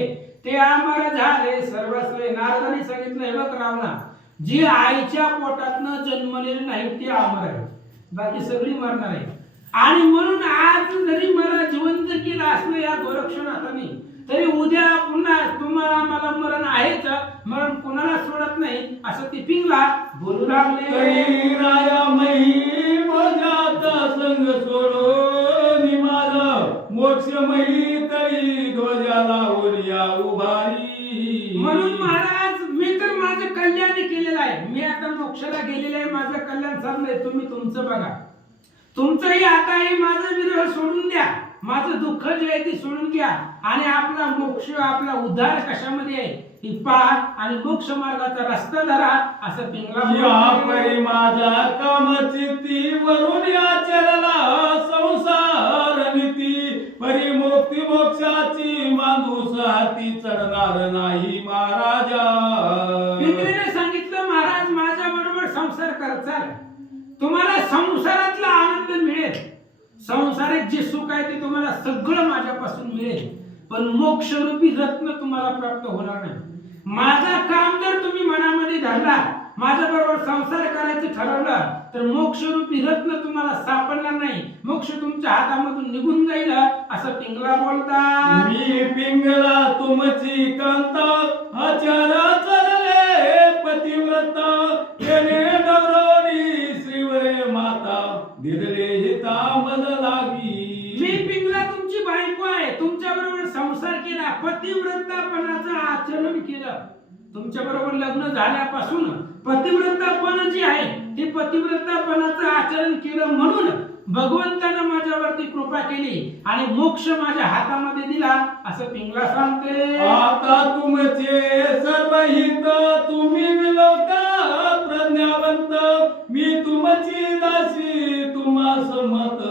ते अमर झाले सर्वस्व. नारदाने सांगितलं हे बघ रावणा, जी आईच्या पोटातनं जन्मलेले नाही ते अमर आहे, बाकी सगळी मरणार आहे. आणि म्हणून आज जरी मला जिवंत केलं असलं या गोरक्षनाथाने तरी उद्या पुन्हा तुम्हाला मला मरण आहेच, मरण कोणाला सोडत नाही असं ते पिंगला बोलू लागले. राया मही मोजाचा संग सोडून माझा मोक्षमयी तरी ध्वजा लावून या उभारी. म्हणून महाराज मी तर माझं कल्याण केलेलं आहे. मी आता मोक्षाला गेलेलं आहे, माझं कल्याण चाललंय. तुम्ही तुमचं बघा, तुमचंही आता हे माझं विरह सोडून द्या, माझं दुःख जे आहे ते सोडून घ्या आणि आपला मोक्ष आपला उद्धार कशामध्ये आहे ही पहा आणि मोक्ष मार्गाचा रस्ता धरा असं पिंगला. माझा कामचित्ती वरून या चरला संसार नीती परी मुक्ती मोक्षाची माणूस हाती चढणार नाही महाराजा. पिंगलीने सांगितलं महाराज माझ्या बरोबर संसार करत चाल, तुम्हाला संसारातला आनंद मिळेल, संसारिक जे सुख आहे ते तुम्हाला सगळं माझ्यापासून मिळेल, पण मोक्षरूपी रत्न तुम्हाला प्राप्त होणार नाही. माझा काम जर तुम्ही मनामध्ये धरला, माझ्या बरोबर संसार करायचं ठरवलं तर मोक्षरूपी रत्न तुम्हाला सापडणार नाही, मोक्ष तुमच्या हातामधून निघून जाईल असं पिंगला बोलता. मी पिंगला तुमची कांता आचारा चरले पतिव्रत येणे डवरोनी श्रीवरे माता दिदले हिता मज लागी. मी पिंगला तुमची बायको आहे, तुमच्या बरोबर संसार केला, पतिव्रतापणाचं आचरण केलं. तुमच्या बरोबर लग्न झाल्यापासून पतिव्रतापण जी आहे ते पतिव्रतापणाचं आचरण केलं म्हणून भगवंतानं माझ्यावरती कृपा केली आणि मोक्ष माझ्या हातामध्ये दिला असं पिंगला सांगते. आता तुमचे सर्व हित तुम्ही विलोका प्रज्ञावंत मी तुमची दासी तुम्हा समत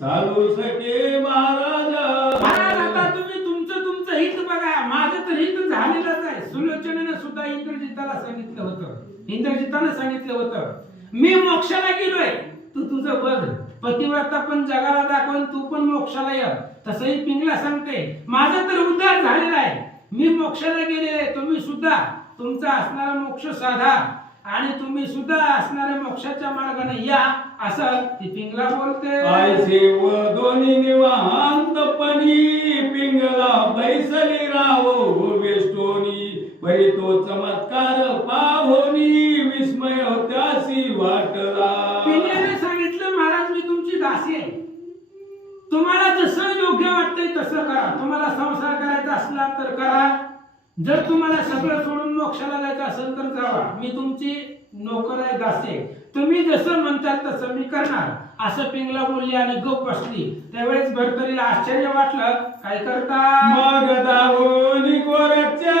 चालू सके महाराजा. आता तुम्ही तुमचं हित बघा, माझं तर हित झालेलंच आहे. सुलोचनेनं सुद्धा इंद्रजिताला सांगितलं होतं, इंद्रजितानं सांगितलं होतं मी मोक्षाला गेलोय, तू तुझं बघ. पतिव्रता पण जगाला दाखवून तू पण मोक्षाला ये. तसंही पिंगला सांगते माझा तर उद्धार झालेला आहे, मी मोक्षाला गेलेले, तुम्ही सुद्धा तुमचा असणारा मोक्ष साधा आणि तुम्ही सुद्धा असणाऱ्या मोक्षाच्या मार्गाने या असं ती पिंगला बोलते. आयसे व दोन्ही निवांतपणी पिंगला बैसली राहो वेष्टोनी परी तो चमत्कार पाहोनी विस्मय त्यासी वाटला. पिंगल्याने सांगितलं महाराज मी तुमची दासी आहे, तुम्हाला जसं योग्य वाटतंय तसं करा. तुम्हाला संसार करायचा असला तर करा, जर तुम्हाला सगळं सोडून मोक्षाला जायचं असेल तर जावा, मी तुमची नोकर आहे, दास आहे, तुम्ही जसं म्हणताल तसं मी करणार, असं पिंगला बोलली आणि गप बसली. त्यावेळेस भरतरीला आश्चर्य वाटलं. काय करता? मग दावोनी गोरखच्या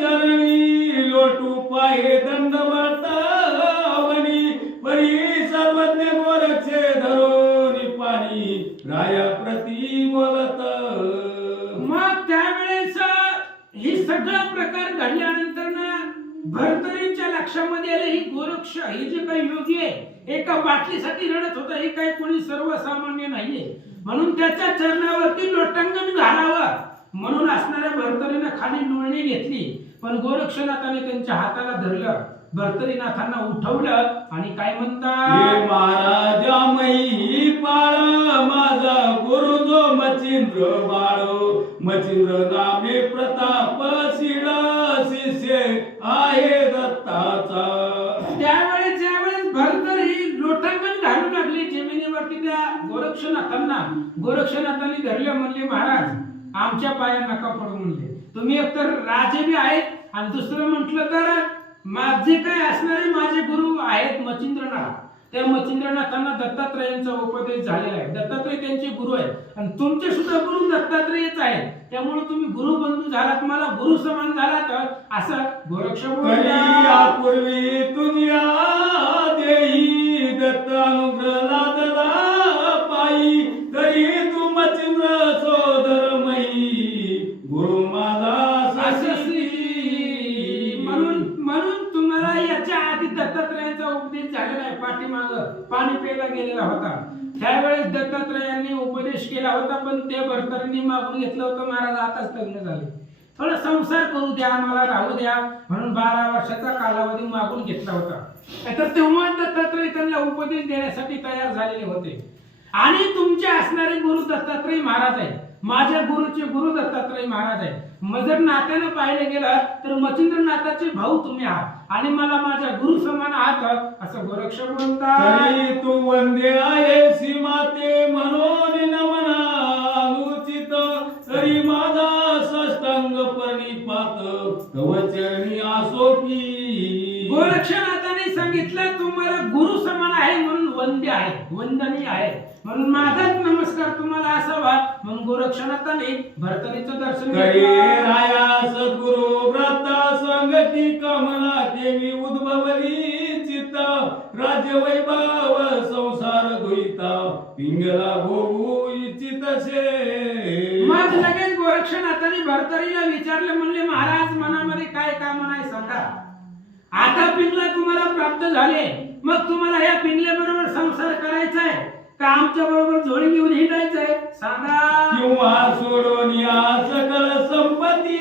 चरणी लोटू पाहे दंडवत वनी परी सर्वज्ञ गोरखचे धरोनी पाणी राया प्रती बोलत. मग त्यावेळेस ही सगळा प्रकार घडल्यानंतर ना भरतरीच्या लक्षामध्ये आले, ही गोरक्ष ही जे काही योगी आहे एका बाटलीसाठी रडत होता, हे काही कोणी सर्वसामान्य नाहीये, म्हणून त्याच्या चरणावरती लोटांगण घालावं म्हणून असणाऱ्या भरतरीनं खाली लोळणी घेतली. पण गोरक्षनाथाने त्यांच्या हाताला धरलं, भरतरीनाथांना उठवलं आणि काय म्हणतात? हे महाराजा मही पाळ माझा गुरु जो मचिंद्र बाळ, मचिंद्र नामे प्रतापशील शिष्य आहे दत्ताचा. त्यावेळेस ज्यावेळेस भरतरी लोटांगण घालू लागली जमिनीवरती त्या गोरक्षनाथांना, गोरक्षनाथांनी धरले, म्हणले महाराज आमच्या पाया नका पडू म्हणले, तुम्ही एकतर राजे बी आहेत आणि दुसरं म्हटलं तर माझे काय असणारे माझे गुरु आहेत मचिंद्रनाथ. त्या मचिंद्रनाथांना दत्तात्रयांचा उपदेश झालेला आहे, दत्तात्रय त्यांचे गुरु आहेत आणि तुमचे सुद्धा गुरु दत्तात्रयच आहेत, त्यामुळे तुम्ही गुरु बंधू झालात, मला गुरु समान झालात असं गोरक्ष यापूर्वी तुझ्या देही दत्त अनुग्रह लादला पायी, तरी तू मचिंद्र सोदर मही गुरु माझा म्हणून तुम्हाला याच्या आधी दत्तात्रयाचा उपदेश झालेला आहे, पाठीमाग पाणी प्यायला गेलेला होता, त्यावेळेस दत्तात्रयांनी उपदेश केला होता, पण ते भरतरींनी मागून घेतलं होतं, महाराज आताच लग्न झाले, थोडा संसार करू द्या, मला राहू द्या म्हणून 12 वर्षाचा कालावधी मागून घेतला होता. तर तेव्हा दत्तात्रय त्यांना उपदेश देण्यासाठी तयार झालेले होते. आणि तुमचे असणारे गुरु दत्तात्रय महाराज आहे, माझ्या गुरुचे गुरु दत्तात्रय महाराज आहे. मग जर नात्यानं पाहिलं गेलं तर मचिंद्रनाथाचे भाऊ तुम्ही आहात आणि मला माझ्या गुरु समान आहात असं गोरक्ष बोलतात. तरी तू वंदे आहे सीमाते म्हणून नमना अनुचित, तरी माझा सष्टांग प्रणिपात तव चरणी असो की. गोरक्षनाथाने सांगितलं तुम्हाला गुरु समान आहे म्हणून वंद्य आहे, वंदनीय आहे, म्हणून माझाच नमस्कार तुम्हाला असावा, म्हणून गोरक्षनाथाने भरतरीचं दर्शन घेतलं. राया सद्गुरु व्रत संगती कामना देवी उद्भवली चित्त, राज्य वैभव संसार दुहिता पिंगला भोगू इच्छितसे. मग लगेच गोरक्षनाथाने भरतरीला विचारलं, म्हणले महाराज मनामध्ये काय कामना आहे सांगा, आता पिंगला तुम्हाला प्राप्त झाले, मग तुम्हाला या पिंगल्याबरोबर संसार करायचा आहे का आमच्या बरोबर जोडी घेऊन हिंडायचंय सांगा. किंवा सोडून या सकल संपत्ती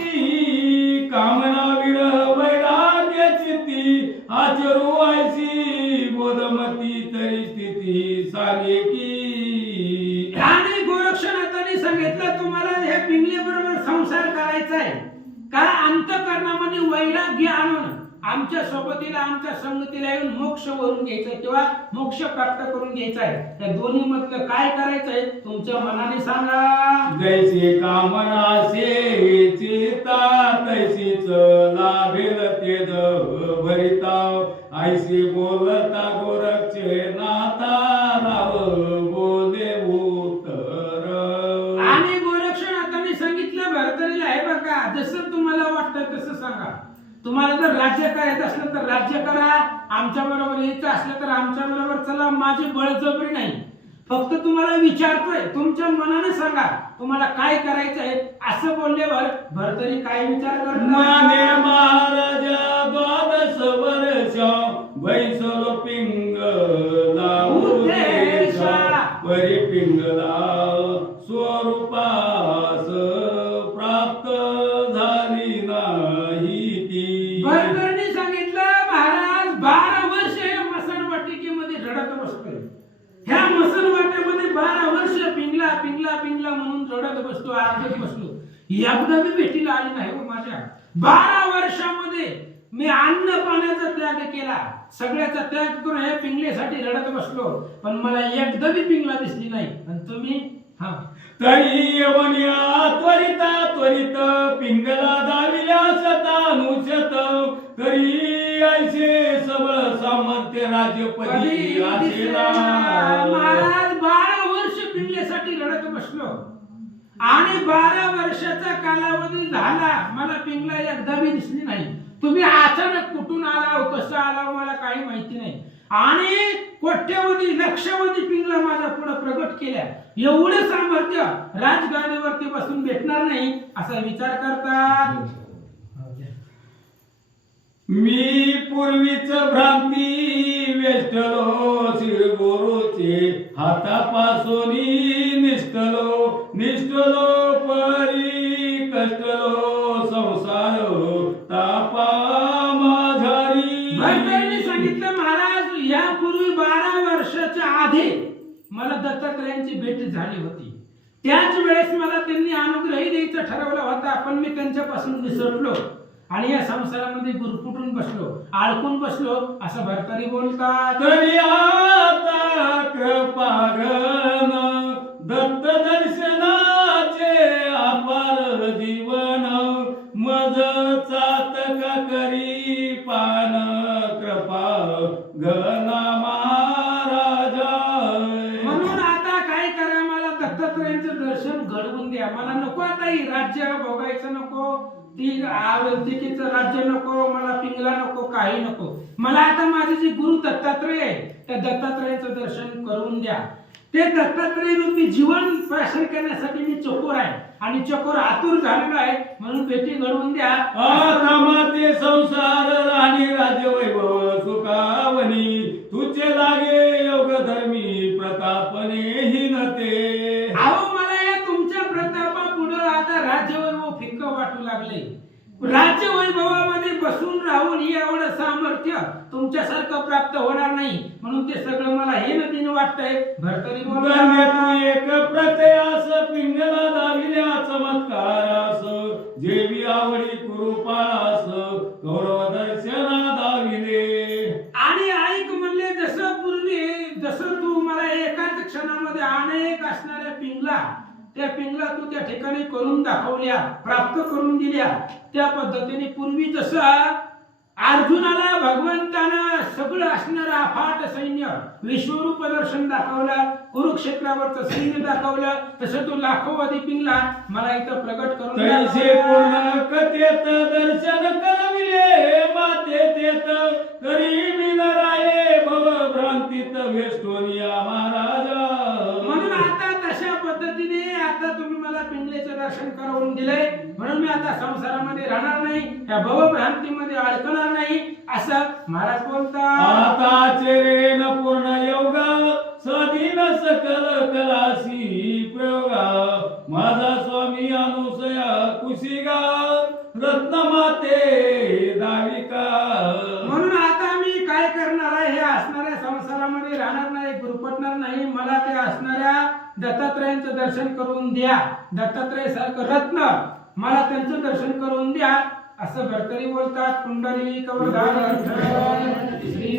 कामना विरह वैराग्य चित्ती आचरू आयसी बोधमती तरी स्थिती सांगे की. आणि गोरक्षनाथाने सांगितलं तुम्हाला हे पिंगल्याबरोबर संसार करायचा आहे का अंतःकरणामध्ये वैराग्य आणून आमच्या सोबतीला आमच्या संगतीला येऊन मोक्ष वरून घ्यायचा किंवा मोक्ष प्राप्त करून घ्यायचा आहे, त्या दोन्ही मधलं काय करायचंय तुमच्या मनाने सांगा. जैसी कामना से चिता तैसीच लाभेल तेज भरिता, ऐसी बोलता गोरक्षे नाथा राव बोले उत्तर. आणि गोरक्षनाथाने सांगितलं भरतरीला हे बघा जसं तुम्हाला वाटतं तसं सांगा, तुम्हाला जर राज्य करायचं असलं तर राज्य करा, आमच्या बरोबर यायचं असलं तर आमच्या बरोबर चला, माझी बळजबरी नाही, फक्त तुम्हाला विचारतोय तुमच्या मनाने सांगा तुम्हाला काय करायचंय. असं बोलल्यावर भरतरी काय विचार करतात. माने महाराजा 12 वर्ष बैसलो पिंगला उद्देशा, परी पिंगला स्वरूपास प्राप्त झाली नाही ती. भरतरीने सांगितलं महाराज 12 वर्ष या मसणवाटिकेमध्ये रडत बसतोय, ह्या मसणवाट्यामध्ये 12 वर्ष पिंगला पिंगला पिंगला म्हणून रडत बसतो, आरडत बसलो, एकदा मी भेटीला आली नाही हो माझ्या. 12 वर्षामध्ये मी अन्न पाण्याचा त्याग केला, सगळ्याचा त्याग करून हे पिंगलेसाठी रडत बसलो, पण मला एकदा बी पिंगला दिसली नाही. आणि तुम्ही हा तरी यवनिया त्वरिता त्वरित पिंगला दाविल्या शतानुशत तरी ऐसे सबळ सामर्थ्य राजपदी कधी आशेला. महाराज 12 वर्ष पिंगलेसाठी लढत बसलो आणि 12 वर्षाचा कालावधी झाला, मला पिंगला एकदा बी दिसली नाही. तुम्ही अचानक कुठून आला, कसं आला मला काही माहिती नाही. आणि कोट्यवधी लक्षावधी पिंगला माझ्या पुढे प्रगट केल्या. एवढं सामर्थ्य राजगादीवरती बसून भेटणार नाही असा विचार करतात. मी पूर्वीच भ्रांती वेष्टलो शिरगोरोचे हातापासून निष्ठलो निष्ठलो परी कष्टलो संसार तापा माझारी. भरतरायांनी सांगितलं महाराज यापूर्वी 12 वर्षाच्या आधी मला दत्तात्रयांची भेट झाली होती. त्याच वेळेस मला त्यांनी अनुग्रही द्यायचा ठरवला होता, पण मी त्यांच्यापासून विसरलो आणि या संसारामध्ये गुरफुटून बसलो, अडकून बसलो असं भरतरी बोलतात. तरी आता कृपागन दत्त दर्शनाचे अपार जीवन मज चातका करी पान कृपा घना महाराजा. म्हणून आता काय करा, मला दत्तात्रयांचं दर्शन घडवून द्या. मला नको आता ही राज्य भोगायचं नको, ती आवृत्तीचं राज्य नको, मला पिंगला नको, काही नको. मला आता माझे जे गुरु दत्तात्रय आहे त्या दत्तात्रयाचं दर्शन करून द्या. ते दत्तात्रय रूपी जीवन प्रसार करण्यासाठी मी चकोर आहे आणि चकोर आतुर झालेला आहे, म्हणून भेटी घडवून द्या. आत्माते संसार राणी राजवैभव सुखावनी तुझे लागे योग धर्मी प्रतापने हीनते. अहो मला या तुमच्या प्रतापापुढे आता राज्यवैभव फिक्क वाटू लागले. राज्यवैभवामध्ये बसून राहून एवढं सामर्थ्य तुमच्यासारखं प्राप्त होणार नाही, म्हणून ते सगळं मला हे नदीनं वाटतंय. भरतरी गण्य तू एक प्रत्ययास पिंगला दाविल्या चमत्कारास जेवी आवडी कुरुपाळास गौरव दर्शना दाविले. आणि ऐक म्हणले, जसं तू मला एकाच क्षणामध्ये अनेक असणाऱ्या पिंगला त्या पिंगला तू त्या ठिकाणी करून दाखवल्या, प्राप्त करून दिल्या. त्या पद्धतीने पूर्वी जसं अर्जुनाला भगवंतानं सगळं असणारं अफाट सैन्य विश्वरूप दर्शन दाखवलं, कुरुक्षेत्रावरचं सैन्य दाखवलं, तसं तू लाखो अधिक पिंगला मला इथं प्रगट करून तैसे पूर्ण कथेत दर्शन करविले माते तेत तरी मी नराये भव भ्रांतीत वेष्टोनिया महाराजा. म्हणून आता तशा पद्धतीने आता तुम्ही मला पिंगलेचं दर्शन करून दिले, म्हणून मी आता संसारामध्ये राहणार नाही, या भवभ्रांतीमध्ये अडकणार नाही असं महाराज बोलतात. आता चेरेन पूर्ण योग स्वाधीन सकल कलासी प्रयोगा माझा स्वामी अनुसया कुशिगा रत्नमाते दाविका. म्हणून आता मी काय करणार आहे, हे असणाऱ्या संसारामध्ये राहणार नाही, गुरफटणार नाही. मला ते असणाऱ्या दत्तात्रयांचं दर्शन करून द्या. दत्तात्रय सारखं रत्न मला त्यांचं दर्शन करून द्या असं भरतरी बोलतात. कुंडली कवरधार श्री